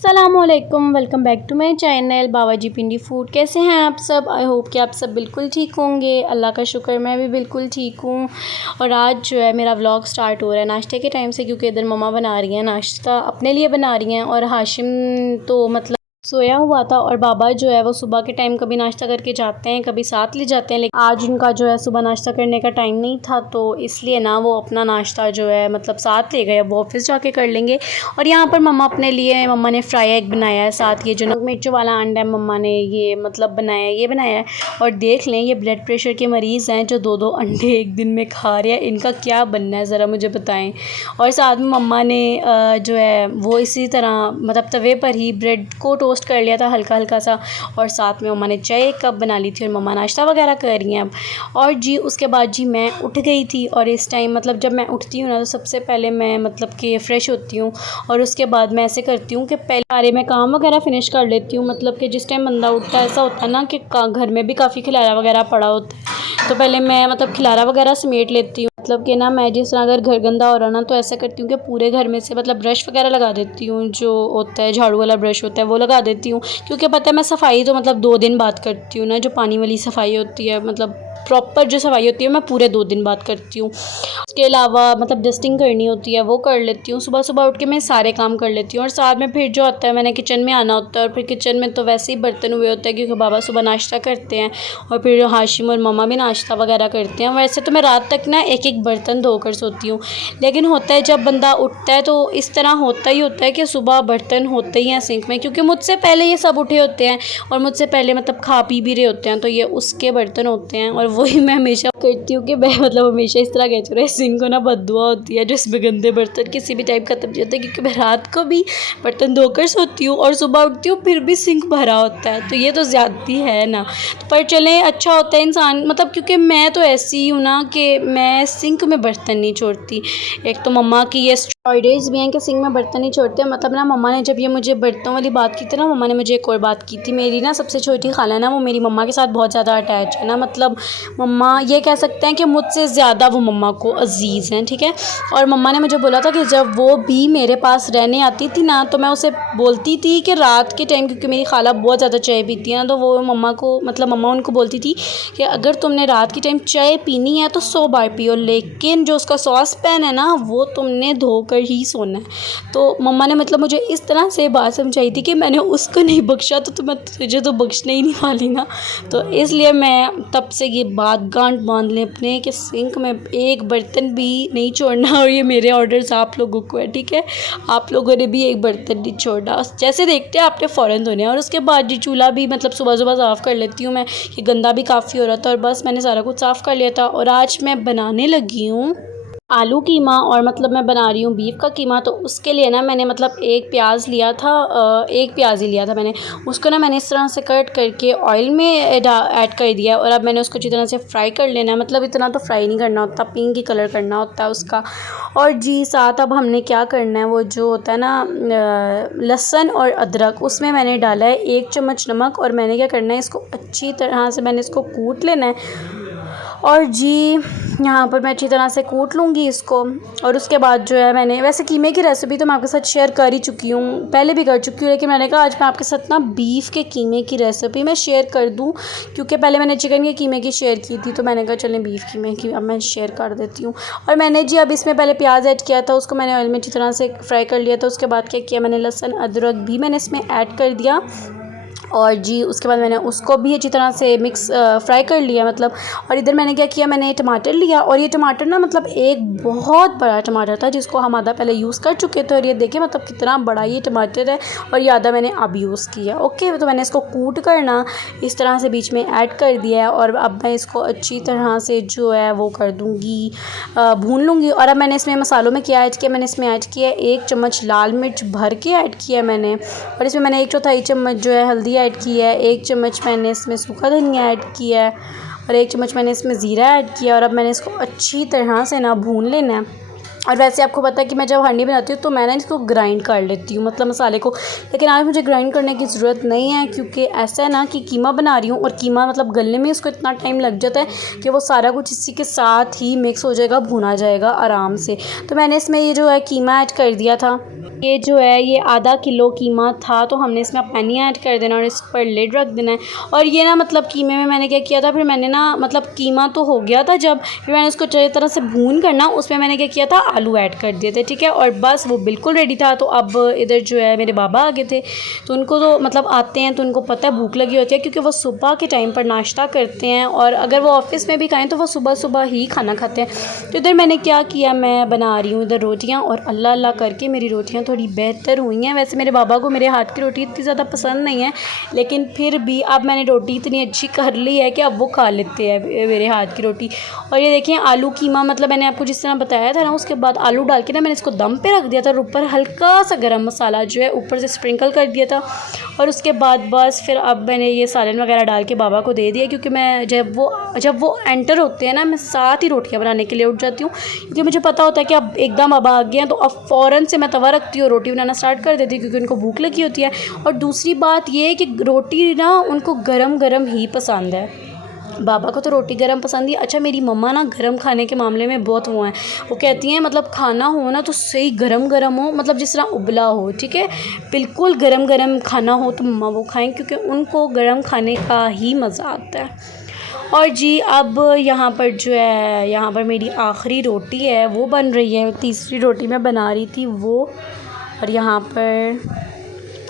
अस्सलामुअलैकुम, welcome back to my channel Babaji Pindi food. कैसे हैं आप सब? आई होप कि आप सब बिल्कुल ठीक होंगे। अल्लाह का शुक्र, मैं भी बिल्कुल ठीक हूँ। और आज जो है मेरा व्लॉग स्टार्ट हो रहा है नाश्ते के टाइम से, क्योंकि इधर मम्मा बना रही हैं नाश्ता, अपने लिए बना रही हैं। और हाशिम तो मतलब सोया हुआ था, और बाबा जो है वो सुबह के टाइम कभी नाश्ता करके जाते हैं, कभी साथ ले जाते हैं। लेकिन आज उनका जो है सुबह नाश्ता करने का टाइम नहीं था, तो इसलिए ना वो अपना नाश्ता जो है मतलब साथ ले गए। वो ऑफिस जाके कर लेंगे। और यहाँ पर मम्मा ने फ्राई एग बनाया है, साथ ये जो नमक मिर्चों वाला अंडा है मम्मा ने ये मतलब बनाया है। और देख लें, ये ब्लड प्रेशर के मरीज़ हैं जो 2-2 अंडे एक दिन में खा रहे हैं। इनका क्या बनना है ज़रा मुझे बताएं। और साथ में मम्मा ने जो है वो इसी तरह मतलब तवे पर ही ब्रेड को टोस्ट कर लिया था हल्का हल्का सा। और साथ में मम्मा ने चाय एक कप बना ली थी, और मम्मा नाश्ता वगैरह कर रही हैं अब। और जी उसके बाद जी मैं उठ गई थी। और इस टाइम मतलब जब मैं उठती हूँ ना, तो सबसे पहले मैं मतलब कि फ़्रेश होती हूँ। और उसके बाद मैं ऐसे करती हूँ कि पहले सारे मैं काम वगैरह फ़िनिश कर लेती हूँ। मतलब कि जिस टाइम बंदा उठता है ऐसा होता है ना कि घर में भी काफ़ी खिलारा वगैरह पड़ा होता है, तो पहले मैं मतलब खिलारा वगैरह समेट लेती हूँ। मतलब कि ना मैं जिस तरह अगर घर गंदा हो रहा ना, तो ऐसा करती हूँ कि पूरे घर में से मतलब ब्रश वगैरह लगा देती हूँ, जो होता है झाड़ू वाला ब्रश होता है वो लगा देती हूँ। क्योंकि पता है मैं सफाई तो मतलब 2 दिन बाद करती हूँ ना, जो पानी वाली सफाई होती है, मतलब प्रॉपर जो सफाई होती है मैं पूरे 2 दिन बाद करती हूँ। उसके अलावा मतलब डस्टिंग करनी होती है वो कर लेती हूँ। सुबह सुबह उठ के मैं सारे काम कर लेती हूँ। और साथ में फिर जो होता है मैंने किचन में आना होता है। और फिर किचन में तो वैसे ही बर्तन हुए होते हैं, क्योंकि बाबा सुबह नाश्ता करते हैं, और फिर हाशिम और मम्मा भी नाश्ता वगैरह करते हैं। वैसे तो मैं रात तक ना एक एक बर्तन धोकर सोती हूँ, लेकिन होता है जब बंदा उठता है तो इस तरह होता ही होता है कि सुबह बर्तन होते ही हैं सिंक में, क्योंकि मुझसे पहले ये सब उठे होते हैं और मुझसे पहले मतलब खा पी भी रहे होते हैं, तो ये उसके बर्तन होते हैं। और वही मैं हमेशा करती हूँ कि मैं मतलब हमेशा इस तरह कहती हूँ, सिंक को ना बददुआ होती है जो इसमें गंदे बर्तन किसी भी टाइप खत्म नहीं होते, क्योंकि मैं रात को भी बर्तन धोकर सोती हूँ और सुबह उठती हूँ फिर भी सिंक भरा होता है। तो ये तो ज़्यादती है ना। तो पर चलें, अच्छा होता है इंसान मतलब, क्योंकि मैं तो ऐसी हूँ ना कि मैं सिंक में बर्तन नहीं छोड़ती। एक तो मम्मा की ये स्टोरीज भी हैं कि सिंक में बर्तन नहीं छोड़ते। मतलब ना मम्मा ने जब ये मुझे बर्तनों वाली बात की थी ना, मम्मा ने मुझे एक और बात की थी। मेरी ना सबसे छोटी खाला ना, वो मेरी मम्मा के साथ बहुत ज़्यादा अटैच है ना। मतलब मम्मा ये कह सकते हैं कि मुझसे ज़्यादा वो मम्मा को अजीज़ हैं, ठीक है। और मम्मा ने मुझे बोला था कि जब वो भी मेरे पास रहने आती थी ना, तो मैं उसे बोलती थी कि रात के टाइम, क्योंकि मेरी खाला बहुत ज़्यादा चाय पीती है ना, तो वो मम्मा को मतलब मम्मा उनको बोलती थी कि अगर तुमने रात के टाइम चाय पीनी है तो 100 बार पियो, लेकिन जो उसका सॉस पैन है ना वो तुमने धोकर ही सोना है। तो मम्मा ने मतलब मुझे इस तरह से बात समझाई थी कि मैंने उसको नहीं बख्शा तो मैं तुझे तो बख्शने ही नहीं वाली ना। तो इसलिए मैं तब से ये बात गांठ बांध लें अपने कि सिंक में एक बर्तन भी नहीं छोड़ना। और ये मेरे ऑर्डर्स आप लोगों को है, ठीक है। आप लोगों ने भी एक बर्तन नहीं छोड़ना, जैसे देखते हैं आपने फ़ौरन धोने। और उसके बाद जी चूल्हा भी मतलब सुबह सुबह साफ़ कर लेती हूँ मैं, कि गंदा भी काफ़ी हो रहा था। और बस मैंने सारा कुछ साफ़ कर लिया था। और आज मैं बनाने लगी हूँ आलू कीमा। और मतलब मैं बना रही हूँ बीफ का कीमा। तो उसके लिए ना मैंने मतलब एक प्याज लिया था, एक प्याज ही लिया था मैंने। उसको ना मैंने इस तरह से कट करके ऑयल में ऐड कर दिया। और अब मैंने उसको अच्छी तरह से फ्राई कर लेना है। मतलब इतना तो फ्राई नहीं करना होता, पिंक ही कलर करना होता है उसका। और जी साथ अब हमने क्या करना है, वो जो होता है ना लहसुन और अदरक, उसमें मैंने डाला है 1 चम्मच नमक। और मैंने क्या करना है, इसको अच्छी तरह से मैंने इसको कूट लेना है। और जी यहाँ पर मैं अच्छी तरह से कूट लूँगी इसको। और उसके बाद जो है मैंने वैसे कीमे की रेसिपी तो मैं आपके साथ शेयर कर ही चुकी हूँ, पहले भी कर चुकी हूँ, लेकिन मैंने कहा आज मैं आपके साथ ना बीफ के कीमे की रेसिपी मैं शेयर कर दूँ। क्योंकि पहले मैंने चिकन के कीमे की शेयर की थी, तो मैंने कहा चलें बीफ कीमे की अब मैं शेयर कर देती हूँ। और मैंने जी अब इसमें पहले प्याज ऐड किया था, उसको मैंने ऑयल में अच्छी तरह से फ्राई कर लिया था। उसके बाद क्या किया, मैंने लहसुन अदरक भी मैंने इसमें ऐड कर दिया। और जी उसके बाद मैंने उसको भी अच्छी तरह से फ्राई कर लिया मतलब। और इधर मैंने क्या किया, मैंने टमाटर लिया। और ये टमाटर ना मतलब एक बहुत बड़ा टमाटर था, जिसको हम आधा पहले यूज़ कर चुके थे। और ये देखिए मतलब कितना बड़ा ये टमाटर है, और ये आधा मैंने अब यूज़ किया। ओके, तो मैंने इसको कूट करना इस तरह से बीच में ऐड कर दिया है। और अब मैं इसको अच्छी तरह से जो है वो कर दूँगी, भून लूँगी। और अब मैंने इसमें मसालों में क्या ऐड किया, मैंने इसमें ऐड किया 1 चम्मच लाल मिर्च भर के ऐड किया मैंने। और इसमें मैंने 1/4 चम्मच जो है हल्दी ऐड की है, 1 चम्मच मैंने इसमें सूखा धनिया ऐड किया है, और 1 चम्मच मैंने इसमें ज़ीरा ऐड किया। और अब मैंने इसको अच्छी तरह से ना भून लेना है। और वैसे आपको पता है कि मैं जब हांडी बनाती हूँ तो मैं ना इसको ग्राइंड कर लेती हूँ मतलब मसाले को, लेकिन आज मुझे ग्राइंड करने की ज़रूरत नहीं है क्योंकि ऐसा है ना कि कीमा बना रही हूँ और कीमा मतलब गलने में इसको इतना टाइम लग जाता है कि वो सारा कुछ इसी के साथ ही मिक्स हो जाएगा, भुना जाएगा आराम से। तो मैंने इसमें ये जो है कीमा ऐड कर दिया था। ये जो है ये आधा किलो कीमा था, तो हमने इसमें पानी ऐड कर देना और इस पर लिड रख देना है। और ये ना मतलब कीमे में मैंने क्या किया था, फिर मैंने ना मतलब कीमा तो हो गया था जब, फिर मैंने उसको अच्छी तरह से भून करना, उसमें मैंने क्या किया था आलू ऐड कर दिए थे, ठीक है। और बस वो बिल्कुल रेडी था। तो अब इधर जो है मेरे बाबा आ गए थे, तो उनको तो मतलब आते हैं तो उनको पता है भूख लगी होती है क्योंकि वो सुबह के टाइम पर नाश्ता करते हैं और अगर वो ऑफिस में भी खाएँ तो वो सुबह सुबह ही खाना खाते हैं। तो इधर मैंने क्या किया, मैं बना रही हूँ इधर रोटियाँ और अल्लाह अल्लाह करके मेरी रोटियाँ थोड़ी बेहतर हुई हैं। वैसे मेरे बाबा को मेरे हाथ की रोटी इतनी ज़्यादा पसंद नहीं है, लेकिन फिर भी अब मैंने रोटी इतनी अच्छी कर ली है कि अब वो खा लेते हैं मेरे हाथ की रोटी। और ये देखिए आलू कीमा मतलब मैंने आपको जिस तरह बताया था ना, उसके बाद आलू डाल के ना मैंने इसको दम पे रख दिया था और ऊपर हल्का सा गरम मसाला जो है ऊपर से स्प्रिंकल कर दिया था। और उसके बाद बस फिर अब मैंने ये सालन वगैरह डाल के बाबा को दे दिया क्योंकि मैं जब वो एंटर होते हैं ना, मैं साथ ही रोटियां बनाने के लिए उठ जाती हूँ क्योंकि मुझे पता होता है कि अब एकदम बाबा आ गए हैं, तो अब फ़ौरन से मैं तवा रखती हूँ, रोटी बनाना स्टार्ट कर देती हूँ क्योंकि उनको भूख लगी होती है। और दूसरी बात ये है कि रोटी ना उनको गरम गरम ही पसंद है। बाबा को तो रोटी गरम पसंद ही। अच्छा मेरी मम्मा ना गरम खाने के मामले में बहुत वो हैं, वो कहती हैं मतलब खाना हो ना तो सही गरम गरम हो, मतलब जिस तरह उबला हो, ठीक है, बिल्कुल गरम गरम खाना हो तो मम्मा वो खाएं क्योंकि उनको गरम खाने का ही मज़ा आता है। और जी अब यहाँ पर जो है, यहाँ पर मेरी आखिरी रोटी है वो बन रही है, तीसरी रोटी मैं बना रही थी वो। और यहाँ पर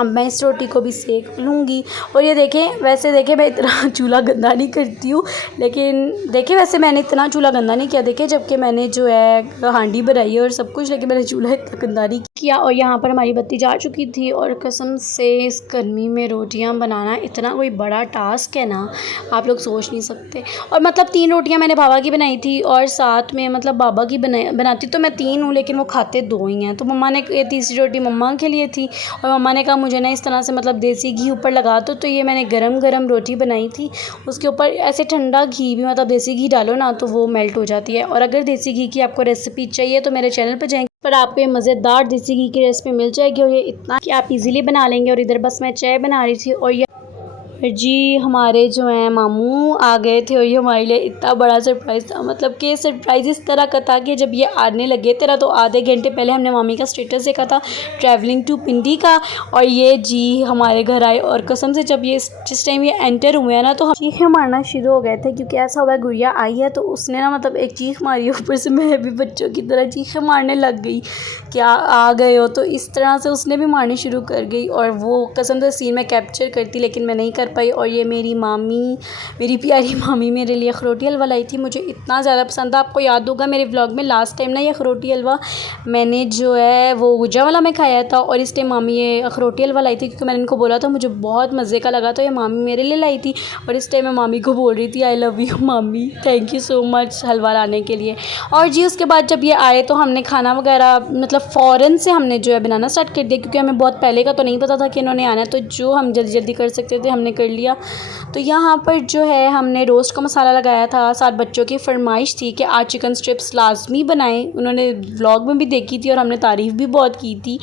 अब मैं इस रोटी को भी सेक लूँगी। और ये देखें, वैसे देखें मैं इतना चूल्हा गंदा नहीं करती हूँ, लेकिन देखें वैसे मैंने इतना चूल्हा गंदा नहीं किया, देखें जबकि मैंने जो है हांडी बनाई है और सब कुछ, लेकिन मैंने चूल्हा इतना गंदा नहीं किया। और यहाँ पर हमारी बत्ती जा चुकी थी और कसम से इस गर्मी में रोटियाँ बनाना इतना कोई बड़ा टास्क है ना, आप लोग सोच नहीं सकते। और मतलब 3 रोटियाँ मैंने बाबा की बनाई थी और साथ में मतलब बाबा की बनाती तो मैं 3 हूँ, लेकिन वो खाते 2 ही हैं। तो मम्मा ने ये तीसरी रोटी मम्मा के लिए थी और मम्मा ने कहा मुझे ना इस तरह से मतलब देसी घी ऊपर लगा दो। तो ये मैंने गरम गरम रोटी बनाई थी, उसके ऊपर ऐसे ठंडा घी भी मतलब देसी घी डालो ना तो वो मेल्ट हो जाती है। और अगर देसी घी की आपको रेसिपी चाहिए तो मेरे चैनल पर जाएंगे, पर आपको ये मज़ेदार देसी घी की रेसिपी मिल जाएगी और ये इतना कि आप इजीली बना लेंगे। और इधर बस मैं चाय बना रही थी और ये जी हमारे जो हैं मामू आ गए थे और ये हमारे लिए इतना बड़ा सरप्राइज़ था, मतलब कि सरप्राइज़ इस तरह का था कि जब ये आने लगे तेरा तो आधे घंटे पहले हमने मामी का स्टेटस देखा था ट्रैवलिंग टू पिंडी का, और ये जी हमारे घर आए और कसम से जब ये जिस टाइम ये एंटर हुए हैं ना तो हम चीखें मारना शुरू हो गए थे क्योंकि ऐसा हुआ गुड़िया आई है तो उसने ना मतलब एक चीख मारी, ऊपर से मैं भी बच्चों की तरह चीखें मारने लग गई, क्या आ गए हो, तो इस तरह से उसने भी मारनी शुरू कर गई। और वो कसम से सीन में कैप्चर करती लेकिन मैं नहीं कर पाई। और ये मेरी मामी, मेरी प्यारी मामी मेरे लिए अखरोटी हलवा लाई थी, मुझे इतना ज़्यादा पसंद था। आपको याद होगा मेरे व्लॉग में लास्ट टाइम ना ये अखरोटी हलवा मैंने जो है वो गुजा वाला में खाया था और इस टाइम मामी ये अखरोटी हलवा लाई थी क्योंकि मैंने इनको बोला था मुझे बहुत मज़े का लगा, तो ये मामी मेरे लिए लाई थी। और इस टाइम मैं मामी को बोल रही थी आई लव यू मामी, थैंक यू सो मच हलवा लाने के लिए। और जी उसके बाद जब ये आए तो हमने खाना वगैरह मतलब फ़ौरन से हमने जो है बनाना स्टार्ट कर दिया क्योंकि हमें बहुत पहले का तो नहीं पता था कि इन्होंने आना है, तो जो हम जल्दी जल्दी कर सकते थे हमने कर लिया। तो यहाँ पर जो है हमने रोस्ट का मसाला लगाया था, साथ बच्चों की फरमाइश थी कि आज चिकन स्ट्रिप्स लाजमी बनाएं, उन्होंने व्लॉग में भी देखी थी और हमने तारीफ़ भी बहुत की थी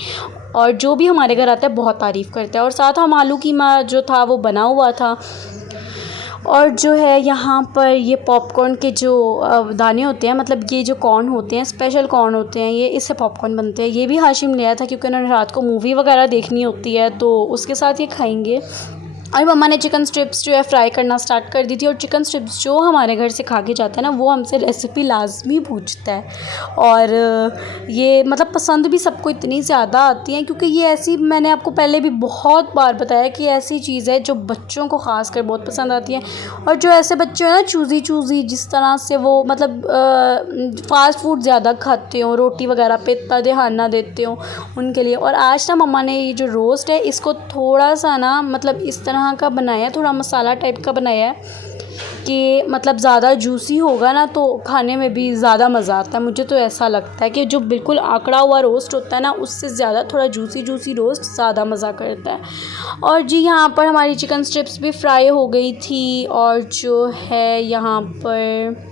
और जो भी हमारे घर आता है बहुत तारीफ़ करता है। और साथ हम आलू कीमा जो था वो बना हुआ था। और जो है यहाँ पर ये पॉपकॉर्न के जो दाने होते हैं, मतलब ये जो कॉर्न होते हैं स्पेशल कॉर्न होते हैं, ये इससे पॉपकॉर्न बनते हैं। ये भी हाशिम ले आया था क्योंकि उन्होंने रात को मूवी वगैरह देखनी होती है तो उसके साथ ये खाएंगे। और मम्मा ने चिकन स्ट्रिप्स जो है फ्राई करना स्टार्ट कर दी थी। और चिकन स्ट्रिप्स जो हमारे घर से खा के जाता है ना वो हमसे रेसिपी लाजमी पूछता है। और ये मतलब पसंद भी सबको इतनी ज़्यादा आती हैं क्योंकि ये ऐसी, मैंने आपको पहले भी बहुत बार बताया कि ऐसी चीज़ है जो बच्चों को ख़ास कर बहुत पसंद आती है। और जो ऐसे बच्चे हैं ना चूज़ी जिस तरह से वो मतलब फ़ास्ट फूड ज़्यादा खाते हो, रोटी वगैरह पे इतना ध्यान ना देते हो, उनके लिए। और आज ना मम्मा ने ये जो रोस्ट है इसको थोड़ा सा ना मतलब इस तरह का बनाया, थोड़ा मसाला टाइप का बनाया है कि मतलब ज़्यादा जूसी होगा ना तो खाने में भी ज़्यादा मज़ा आता है। मुझे तो ऐसा लगता है कि जो बिल्कुल आकड़ा हुआ रोस्ट होता है ना उससे ज़्यादा थोड़ा जूसी रोस्ट ज़्यादा मज़ा करता है। और जी यहाँ पर हमारी चिकन स्ट्रिप्स भी फ्राई हो गई थी और जो है यहाँ पर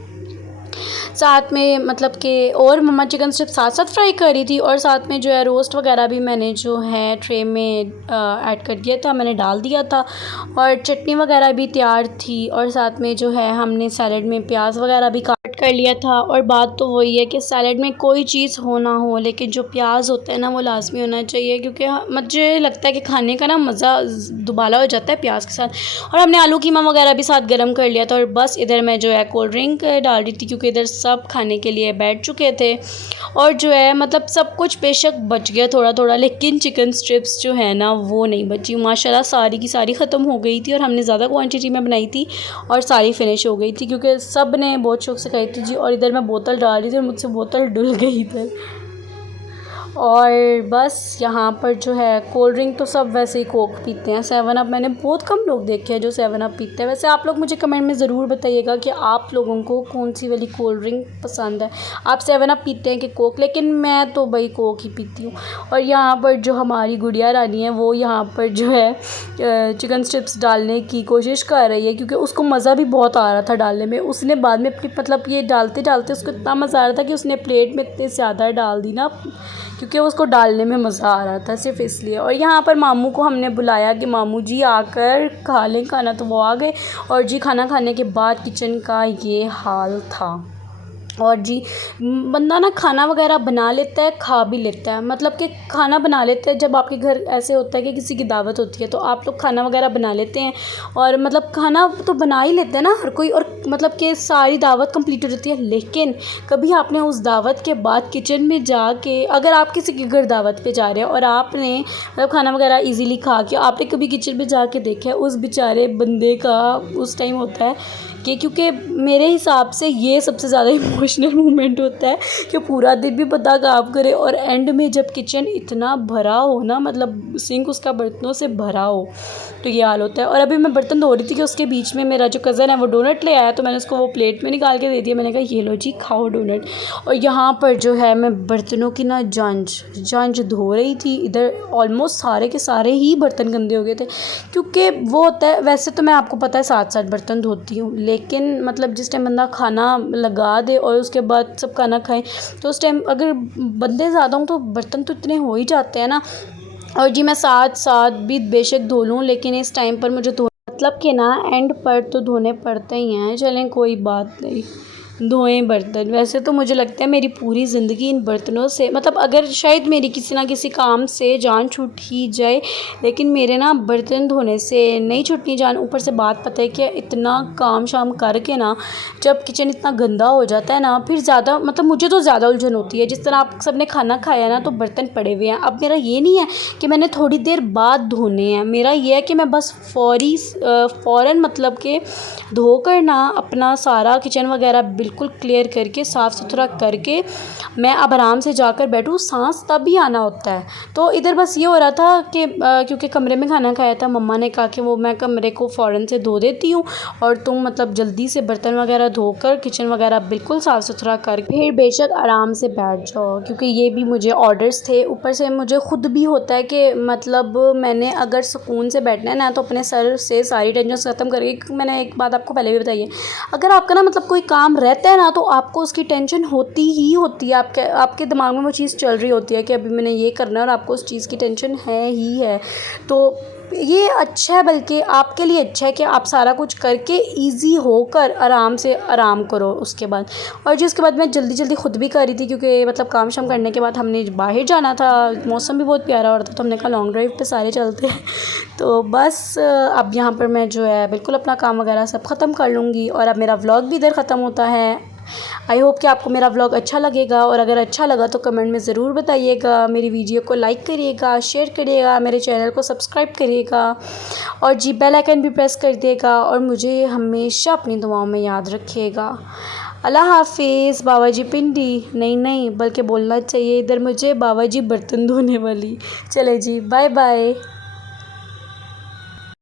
साथ में मतलब कि और मम्मा चिकन स्ट्रिप साथ साथ फ्राई करी थी, और साथ में जो है रोस्ट वगैरह भी मैंने जो है ट्रे में ऐड कर दिया था, मैंने डाल दिया था। और चटनी वगैरह भी तैयार थी, और साथ में जो है हमने सैलड में प्याज वगैरह भी काट कर लिया था। और बात तो वही है कि सैलड में कोई चीज़ हो ना हो, लेकिन जो प्याज होता है ना वो लाजमी होना चाहिए, क्योंकि मुझे लगता है कि खाने का ना मज़ा दुबाला हो जाता है प्याज के साथ। और हमने आलू कीमा वगैरह भी साथ गर्म कर लिया था। और बस इधर मैं जो है कोल्ड ड्रिंक डाल रही थी, क्योंकि इधर सब खाने के लिए बैठ चुके थे। और जो है मतलब सब कुछ बेशक बच गया थोड़ा थोड़ा, लेकिन चिकन स्ट्रिप्स जो है ना वो नहीं बची माशाल्लाह, सारी की सारी ख़त्म हो गई थी। और हमने ज़्यादा क्वांटिटी में बनाई थी और सारी फिनिश हो गई थी, क्योंकि सब ने बहुत शौक से खाई थी जी। और इधर मैं बोतल डाल रही थी और मुझसे बोतल डुल गई इधर। और बस यहाँ पर जो है कोल्ड ड्रिंक तो सब वैसे ही कोक पीते हैं, 7 अप मैंने बहुत कम लोग देखे हैं जो 7 अप पीते हैं। वैसे आप लोग मुझे कमेंट में ज़रूर बताइएगा कि आप लोगों को कौन सी वाली कोल्ड ड्रिंक पसंद है, आप 7 अप पीते हैं कि कोक, लेकिन मैं तो भाई कोक ही पीती हूँ। और यहाँ पर जो हमारी गुड़िया रानी है वो यहाँ पर जो है चिकन स्ट्रिप्स डालने की कोशिश कर रही है, क्योंकि उसको मज़ा भी बहुत आ रहा था डालने में। उसने बाद में अपनी मतलब ये डालते डालते उसको इतना मज़ा आ रहा था कि उसने प्लेट में इतने ज़्यादा डाल दी ना, क्योंकि उसको डालने में मज़ा आ रहा था सिर्फ इसलिए। और यहाँ पर मामू को हमने बुलाया कि मामू जी आकर खा लें खाना, तो वो आ गए। और जी खाना खाने के बाद किचन का ये हाल था। और जी बंदा ना खाना वगैरह बना लेता है, खा भी लेता है, मतलब कि खाना बना लेता है जब आपके घर ऐसे होता है कि किसी की दावत होती है तो आप लोग खाना वगैरह बना लेते हैं। और मतलब खाना तो बना ही लेते हैं ना हर कोई, और मतलब कि सारी दावत कंप्लीट हो जाती है। लेकिन कभी आपने उस दावत के बाद किचन में जाके, अगर आप किसी के घर दावत पे जा रहे हैं और आपने मतलब खाना वगैरह ईज़िली खा के आपने कभी किचन में जाके देखा है, उस बेचारे बंदे का उस टाइम होता है कि, क्योंकि मेरे हिसाब से ये सबसे ज़्यादा इमोशनल मोमेंट होता है कि पूरा दिन भी बंदा काम करे और एंड में जब किचन इतना भरा हो ना, मतलब सिंक उसका बर्तनों से भरा हो, तो ये हाल होता है। और अभी मैं बर्तन धो रही थी कि उसके बीच में मेरा जो कज़न है वो डोनट ले आया, तो मैंने उसको वो प्लेट में निकाल के दे दिया। मैंने कहा ये लो जी खाओ डोनट। और यहाँ पर जो है मैं बर्तनों की ना जंज धो रही थी। इधर ऑलमोस्ट सारे के सारे ही बर्तन गंदे हो गए थे, क्योंकि वो होता है, वैसे तो मैं आपको पता है 7 बर्तन धोती हूँ, लेकिन मतलब जिस टाइम बंदा खाना लगा दे और उसके बाद सब खाना खाएं, तो उस टाइम अगर बंदे ज़्यादा हों तो बर्तन तो इतने हो ही जाते हैं ना। और जी मैं साथ भी बेशक धो लूँ, लेकिन इस टाइम पर मुझे मतलब कि ना एंड पर तो धोने पड़ते ही हैं। चलें कोई बात नहीं, धोएं बर्तन। वैसे तो मुझे लगता है मेरी पूरी ज़िंदगी इन बर्तनों से, मतलब अगर शायद मेरी किसी ना किसी काम से जान छूट ही जाए, लेकिन मेरे ना बर्तन धोने से नहीं छूटनी जान। ऊपर से बात पता है कि इतना काम शाम करके ना जब किचन इतना गंदा हो जाता है ना, फिर ज़्यादा मतलब मुझे तो ज़्यादा उलझन होती है। जिस तरह आप सब ने खाना खाया ना तो बर्तन पड़े हुए हैं, अब मेरा ये नहीं है कि मैंने थोड़ी देर बाद धोने हैं, मेरा ये है कि मैं बस फ़ौरन मतलब कि धोकर ना अपना सारा किचन वगैरह बिल्कुल क्लियर करके साफ़ सुथरा करके मैं अब आराम से जाकर बैठूँ, सांस तभी आना होता है। तो इधर बस ये हो रहा था कि क्योंकि कमरे में खाना खाया था, मम्मा ने कहा कि वो मैं कमरे को फ़ौरन से धो देती हूँ और तुम मतलब जल्दी से बर्तन वगैरह धोकर किचन वगैरह बिल्कुल साफ़ सुथरा कर फिर बेशक आराम से बैठ जाओ, क्योंकि ये भी मुझे ऑर्डर्स थे। ऊपर से मुझे ख़ुद भी होता है कि मतलब मैंने अगर सुकून से बैठना है ना तो अपने सर से सारी टेंशन ख़त्म करके, क्योंकि मैंने एक बात आपको पहले भी बताई है, अगर आपका ना मतलब कोई काम रहता है ना तो आपको उसकी टेंशन होती ही होती है। आपके दिमाग में वो चीज़ चल रही होती है कि अभी मैंने ये करना है और आपको उस चीज़ की टेंशन है ही है। तो ये अच्छा है, बल्कि आपके लिए अच्छा है कि आप सारा कुछ करके इजी होकर आराम से आराम करो उसके बाद। और जिसके बाद मैं जल्दी ख़ुद भी कर रही थी, क्योंकि मतलब काम शाम करने के बाद हमने बाहर जाना था, मौसम भी बहुत प्यारा हो रहा था, तो हमने कहा लॉन्ग ड्राइव पे सारे चलते हैं। तो बस अब यहाँ पर मैं जो है बिल्कुल अपना काम वगैरह सब ख़त्म कर लूँगी और अब मेरा व्लॉग भी इधर ख़त्म होता है। आई होप कि आपको मेरा व्लॉग अच्छा लगेगा, और अगर अच्छा लगा तो कमेंट में ज़रूर बताइएगा। मेरी वीडियो को लाइक करिएगा, शेयर करिएगा, मेरे चैनल को सब्सक्राइब करिएगा और जी बेल आइकन भी प्रेस कर दिएगा, और मुझे हमेशा अपनी दुआओं में याद रखिएगा। अल्लाह हाफिज़। बाबा जी पिंडी नहीं बल्कि बोलना चाहिए इधर मुझे बाबा जी बर्तन धोने वाली। चले जी बाय बाय।